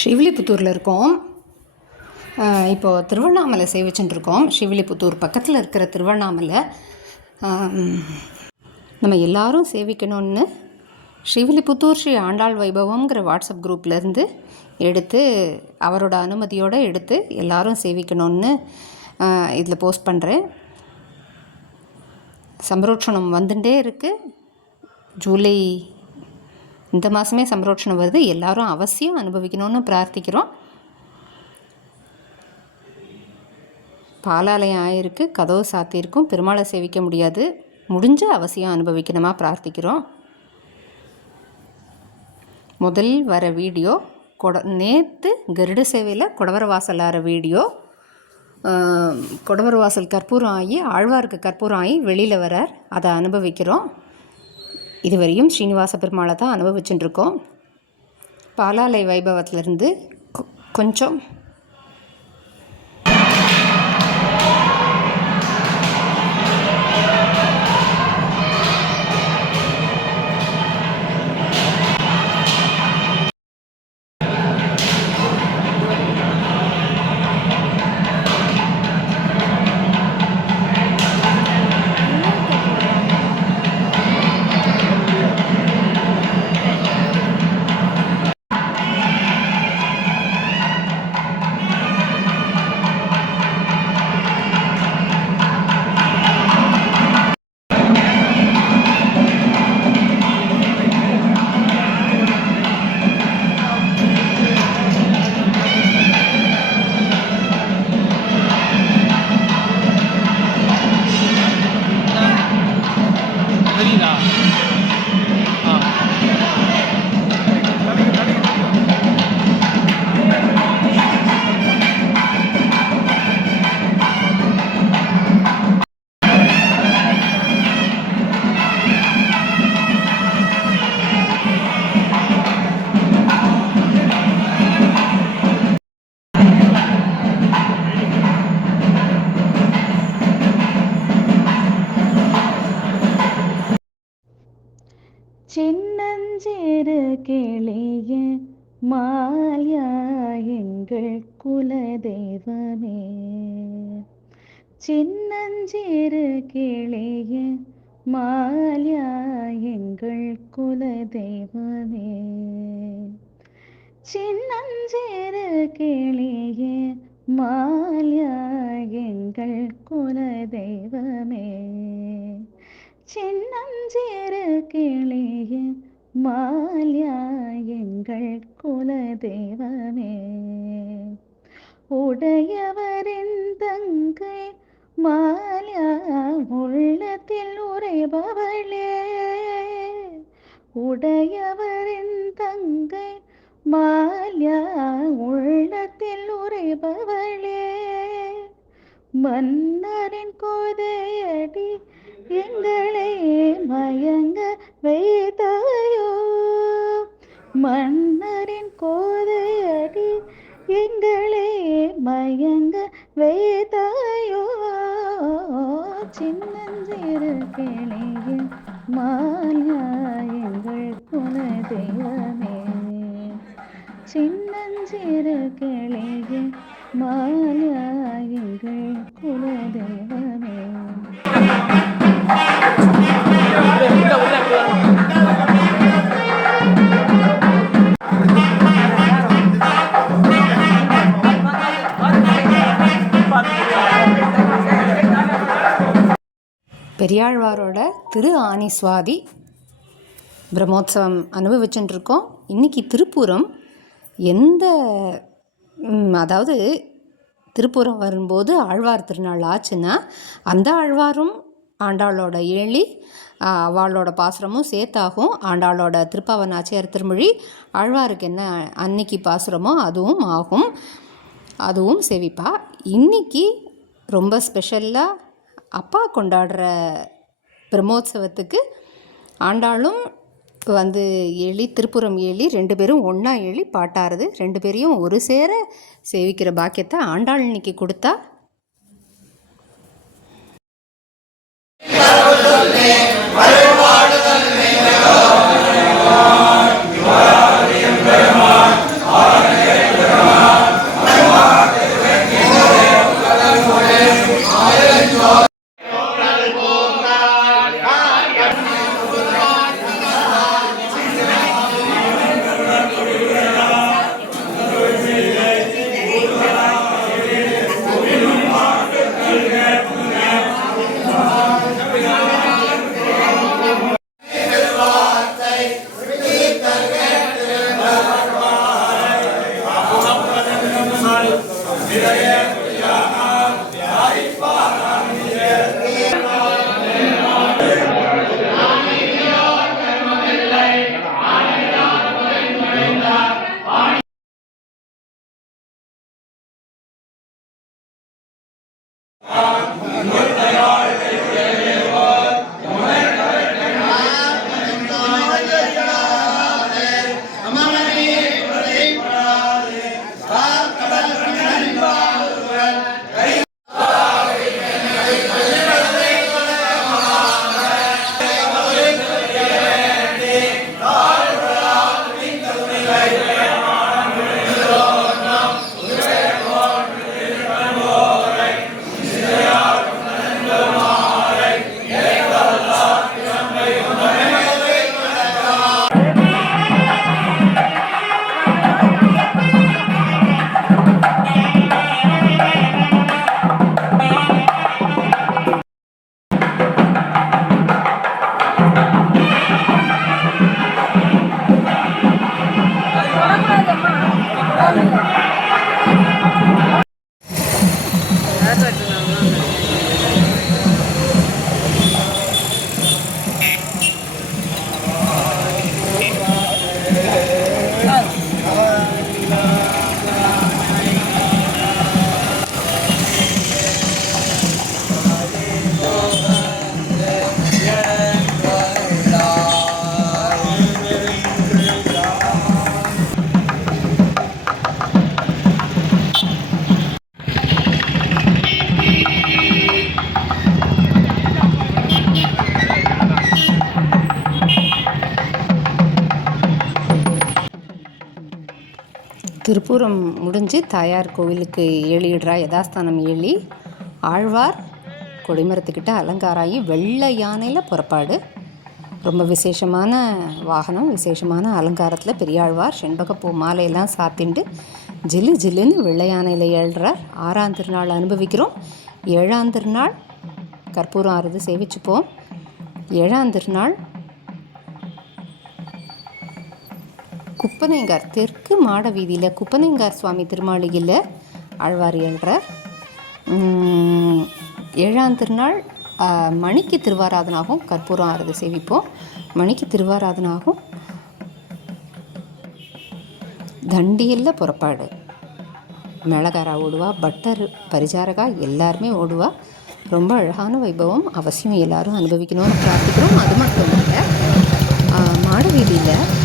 ஸ்ரீவில்லிபுத்தூரில் இருக்கோம். இப்போது திருவண்ணாமலை சேவிச்சுட்டுருக்கோம். ஸ்ரீவில்லிபுத்தூர் பக்கத்தில் இருக்கிற திருவண்ணாமலை நம்ம எல்லாரும் சேவிக்கணும்னு ஸ்ரீவில்லிபுத்தூர் ஸ்ரீ ஆண்டாள் வைபவங்கிற வாட்ஸ்அப் குரூப்லேருந்து எடுத்து அவரோட அனுமதியோடு எடுத்து எல்லாரும் சேவிக்கணும்னு இதில் போஸ்ட் பண்ணுறேன். சம்பரோட்சணம் வந்துட்டே இருக்குது. ஜூலை இந்த மாதமே சம்பரோட்சணம் வருது. எல்லாரும் அவசியம் அனுபவிக்கணும்னு பிரார்த்திக்கிறோம். பாலாலயம் ஆயிருக்கு, கதவு சாத்தியிருக்கும், பெருமாளை சேவிக்க முடியாது. முடிஞ்ச அவசியம் அனுபவிக்கணுமா பிரார்த்திக்கிறோம். முதல் வர வீடியோ நேற்று கருட சேவையில் கொடவர வாசல் ஆகிற வீடியோ. கொடவர வாசல் கற்பூரம் ஆகி ஆழ்வாருக்கு கற்பூரம் ஆகி வெளியில் வரார், அதை அனுபவிக்கிறோம். இதுவரையும் ஸ்ரீனிவாச பெருமாளை தான் அனுபவிச்சுட்டுருக்கோம். பாலாலை வைபவத்திலேருந்து கொஞ்சம் சின்னஞ்சிறு கிளிய மால்யா எங்கள் குலதெய்வமே, சின்னஞ்சிறு கிளிய மால்யா எங்கள் குலதெய்வமே, சின்னஞ்சிறு கிளிய மால்யா எங்கள் குலதெய்வமே, சின்னஞ்சிறு கிளிய மால்யா எங்கள் குலதெய்வமே, உடையவரின் தங்கை மால்யா உள்ளத்தில் உறைபவளே, உடையவரின் தங்கை மால்யா உள்ளத்தில் உறைபவளே, மன்னரின் கோதையடி எங்களை மயங்க வைத்தாயோ, மன்னரின் கோதையடி எங்களை மயங்க வைத்தாயோ, சின்னஞ்சிறு கிளிய மால்யா எங்கள் குலதெய்வமே, சின்னஞ்சிறு கிளிய மால்யா எங்கள் குலதெய்வமே. பெரியாழ்வாரோட திரு ஆனி சுவாதி பிரம்மோத்சவம் அனுபவிச்சுட்டுருக்கோம். இன்றைக்கி திருப்பூரம் அதாவது திருப்பூரம் வரும்போது ஆழ்வார் திருநாள் ஆச்சுன்னா அந்த ஆழ்வாரும் ஆண்டாளோட ஏழி அவளோட பாசுரமும் சேர்த்தாகும். ஆண்டாளோட திருப்பாவன் ஆச்சியார் திருமொழி ஆழ்வாருக்கு என்ன அன்னைக்கு பாசுரமோ அதுவும் ஆகும், அதுவும் சேவிப்பா. இன்றைக்கி ரொம்ப ஸ்பெஷலாக அப்பா கொண்டாடுற பிரம்மோத்சவத்துக்கு ஆண்டாளும் வந்து ஏழி திருப்புரம் ஏழி ரெண்டு பேரும் ஒன்றா ஏழி பாட்டாருது. ரெண்டு பேரையும் ஒரு சேர சேவிக்கிற பாக்கியத்தை ஆண்டாள் இன்னைக்கு கொடுத்தா. பெருமான் திருப்பூரம் முடிஞ்சு தாயார் கோவிலுக்கு ஏழிடுறா யதாஸ்தானம் ஏழி ஆழ்வார் கொடிமரத்துக்கிட்ட அலங்காராகி வெள்ளை யானையில் புறப்பாடு. ரொம்ப விசேஷமான வாகனம், விசேஷமான அலங்காரத்தில் பெரியாழ்வார் செண்பகப்பூ மாலையெல்லாம் சாத்திண்டு ஜில்லு ஜில்லுன்னு வெள்ளை யானையில் ஏழ்றார். 6ஆம் திருநாள் அனுபவிக்கிறோம். 7ஆம் திருநாள் கற்பூரம் ஆறுது சேவிச்சுப்போம். 7ஆம் திருநாள் குப்பனைங்கார் தெற்கு மாட வீதியில் குப்பனைங்கார் சுவாமி திருமாளிகையில் ஆழ்வார் ஏழ்றார். 7ஆம் திருநாள் மணிக்கு திருவாராதனாகும், கற்பூரம் ஆறுது சேவிப்போம். மணிக்கு திருவாராதனாகும், தண்டியில் புறப்பாடு. மேளகாரா ஓடுவா, பட்டர் பரிசாரகா எல்லாருமே ஓடுவா. ரொம்ப அழகான வைபவம், அவசியம் எல்லாரும் அனுபவிக்கணும்னு பிரார்த்திக்கிறோம். அது மட்டும் இல்லை, மாட வீதியில்